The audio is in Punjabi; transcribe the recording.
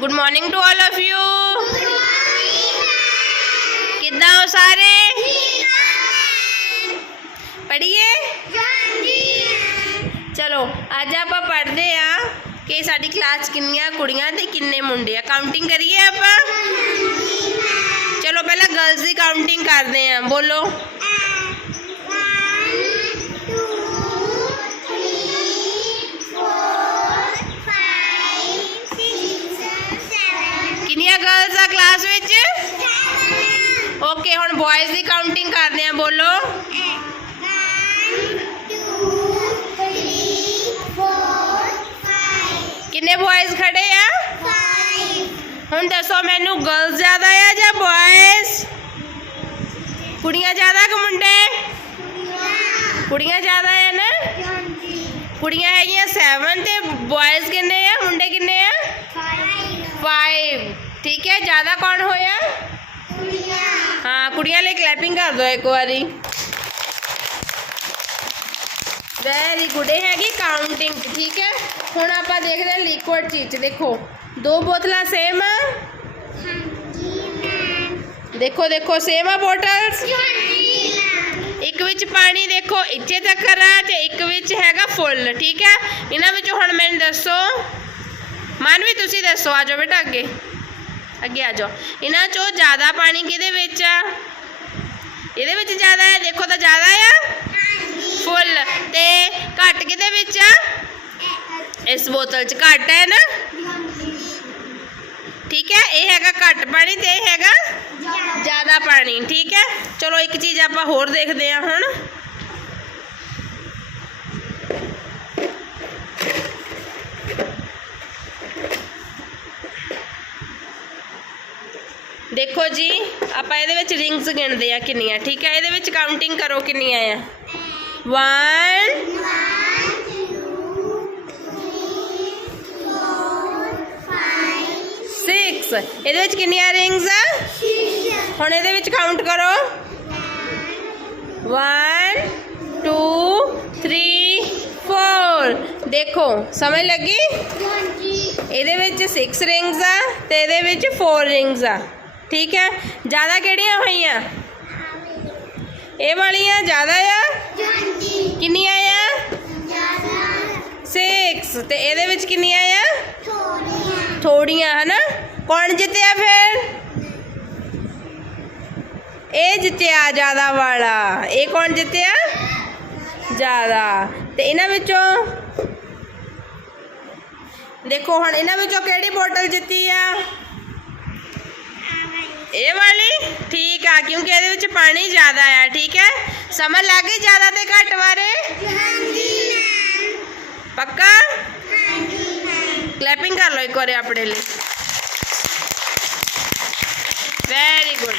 Good morning to all of you ਕਿੱਦਾਂ ਹੋ ਸਾਰੇ ਪੜ੍ਹੀਏ ਚਲੋ ਅੱਜ ਆਪਾਂ ਪੜ੍ਹਦੇ ਆ ਕਿ ਸਾਡੀ ਕਲਾਸ 'ਚ ਕਿੰਨੀਆਂ ਕੁੜੀਆਂ ਤੇ ਕਿੰਨੇ ਮੁੰਡੇ ਆ ਕਾਊਂਟਿੰਗ ਕਰੀਏ ਆਪਾਂ ਚਲੋ ਪਹਿਲਾਂ ਗਰਲਸ ਦੀ ਕਾਊਂਟਿੰਗ ਕਰਦੇ ਆ ਗਰਲਸ ਆ ਕਲਾਸ ਵਿੱਚ? ਓਕੇ ਹੁਣ ਬॉयਜ਼ ਦੀ ਕਾਊਂਟਿੰਗ ਕਰਦੇ ਆ ਬੋਲੋ। ਕਿੰਨੇ ਬॉयਜ਼ ਖੜੇ ਆ? ਹੁਣ ਦੱਸੋ, ਮੈਨੂੰ ਗਰਲਸ ਜ਼ਿਆਦਾ ਆ ਜਾਂ ਬੋਇਜ਼ ਕੁੜੀਆਂ ਜ਼ਿਆਦਾ ਕਿ ਮੁੰਡੇ? ਕੁੜੀਆਂ ਜ਼ਿਆਦਾ ਆ ਨਾ? ਕੁੜੀਆਂ ਹੈਗੀਆਂ 7 ਤੇ ਬॉयਜ਼ ਕਿੰਨੇ ਆ? ਮੁੰਡੇ ਕਿੰਨੇ ਆ? 5 5 ਠੀਕ ਹੈ, ਜ਼ਿਆਦਾ ਕੌਣ ਹੋਇਆ? ਹਾਂ, ਕੁੜੀਆਂ ਲਈ ਕਲੈਪਿੰਗ ਕਰ ਦਿਓ ਇੱਕ ਵਾਰੀ। ਵੈਰੀ ਗੁੱਡ ਇਹ ਹੈਗੀ ਕਾਊਂਟਿੰਗ ਠੀਕ ਹੈ? ਹੁਣ ਆਪਾਂ ਦੇਖਦੇ ਹਾਂ ਲਿਕੁਇਡ ਚੀਜ਼ ਦੇਖੋ। ਦੋ ਬੋਤਲਾਂ ਸੇਮ ਆ ਦੇਖੋ ਦੇਖੋ ਸੇਮ ਆ ਬੋਟਲਸ? ਇੱਕ ਵਿੱਚ ਪਾਣੀ ਦੇਖੋ, ਇੱਥੇ ਤੱਕ ਆ ਤੇ ਇੱਕ ਵਿੱਚ ਹੈਗਾ ਫੁੱਲ, ਠੀਕ ਹੈ? ਇਹਨਾਂ ਵਿੱਚੋਂ ਹੁਣ ਮੈਨੂੰ ਦੱਸੋ। ਮਨ ਵੀ ਤੁਸੀਂ ਦੱਸੋ, ਆ ਜਾਓ ਬੇਟਾ ਅੱਗੇ। ਅੱਗੇ ਆ ਜਾਓ। ਇਹਨਾਂ ਚੋਂ ਜ਼ਿਆਦਾ ਪਾਣੀ ਕਿਹਦੇ ਵਿੱਚ ਆ? ਇਹਦੇ ਵਿੱਚ ਜ਼ਿਆਦਾ ਹੈ? ਦੇਖੋ ਤਾਂ ਜ਼ਿਆਦਾ ਆ। ਫੁੱਲ। ਤੇ ਘੱਟ ਕਿਹਦੇ ਵਿੱਚ ਆ? ਇਸ ਬੋਤਲ 'ਚ ਘੱਟ ਹੈ ਨਾ? ਠੀਕ ਹੈ? ਇਹ ਹੈਗਾ ਘੱਟ ਪਾਣੀ ਤੇ ਇਹ ਹੈਗਾ ਜ਼ਿਆਦਾ ਪਾਣੀ। ਠੀਕ ਹੈ? ਚਲੋ ਇੱਕ ਚੀਜ਼ ਆਪਾਂ ਹੋਰ ਦੇਖਦੇ ਹਾਂ ਹੁਣ। ਦੇਖੋ ਜੀ ਆਪਾਂ ਇਹਦੇ ਵਿੱਚ ਰਿੰਗਸ ਗਿਣਦੇ ਆ ਕਿੰਨੀਆਂ ਠੀਕ ਹੈ? ਇਹਦੇ ਵਿੱਚ ਕਾਊਂਟਿੰਗ ਕਰੋ ਕਿੰਨੀਆਂ ਆ। 1 6 ਇਹਦੇ ਵਿੱਚ ਕਿੰਨੀਆਂ ਰਿੰਗਸ ਆ ਹੁਣ ਇਹਦੇ ਵਿੱਚ ਕਾਊਂਟ ਕਰੋ। 1 2 3 4 ਦੇਖੋ ਸਮਝ ਲੱਗੀ? ਇਹਦੇ ਵਿੱਚ 6 ਰਿੰਗਸ ਆ ਤੇ ਇਹਦੇ ਵਿੱਚ 4 ਰਿੰਗਸ ਆ। ਠੀਕ ਹੈ? ਜ਼ਿਆਦਾ ਕਿਹੜੀਆਂ ਹੋਈਆਂ? ਇਹ ਵਾਲੀਆਂ ਜ਼ਿਆਦਾ ਆ? ਕਿੰਨੀਆਂ ਆ? 6 ਤੇ ਇਹਦੇ ਵਿੱਚ ਕਿੰਨੀਆਂ ਆ? ਥੋੜੀਆਂ ਹਨਾ? ਕੌਣ ਜਿੱਤਿਆ ਫਿਰ? ਇਹ ਜਿੱਤਿਆ ਜ਼ਿਆਦਾ ਵਾਲਾ। ਇਹ ਕੌਣ ਜਿੱਤਿਆ? ਜ਼ਿਆਦਾ। ਤੇ ਇਹਨਾਂ ਵਿੱਚੋਂ? ਦੇਖੋ ਹੁਣ ਇਹਨਾਂ ਵਿੱਚੋਂ ਕਿਹੜੀ ਬੋਟਲ ਜਿੱਤੀ ਆ? ਇਹ ਵਾਲੀ? ਠੀਕ ਆ ਕਿਉਂਕਿ ਇਹਦੇ ਵਿੱਚ ਪਾਣੀ ਜ਼ਿਆਦਾ ਆ ਠੀਕ ਹੈ? ਸਮਝ ਲੱਗ ਗਈ ਜ਼ਿਆਦਾ ਤੇ ਘੱਟ ਬਾਰੇ? ਪੱਕਾ? ਕਲੈਪਿੰਗ ਕਰ ਲਓ ਇੱਕ ਵਾਰੀ ਆਪਣੇ ਲਈ। Very good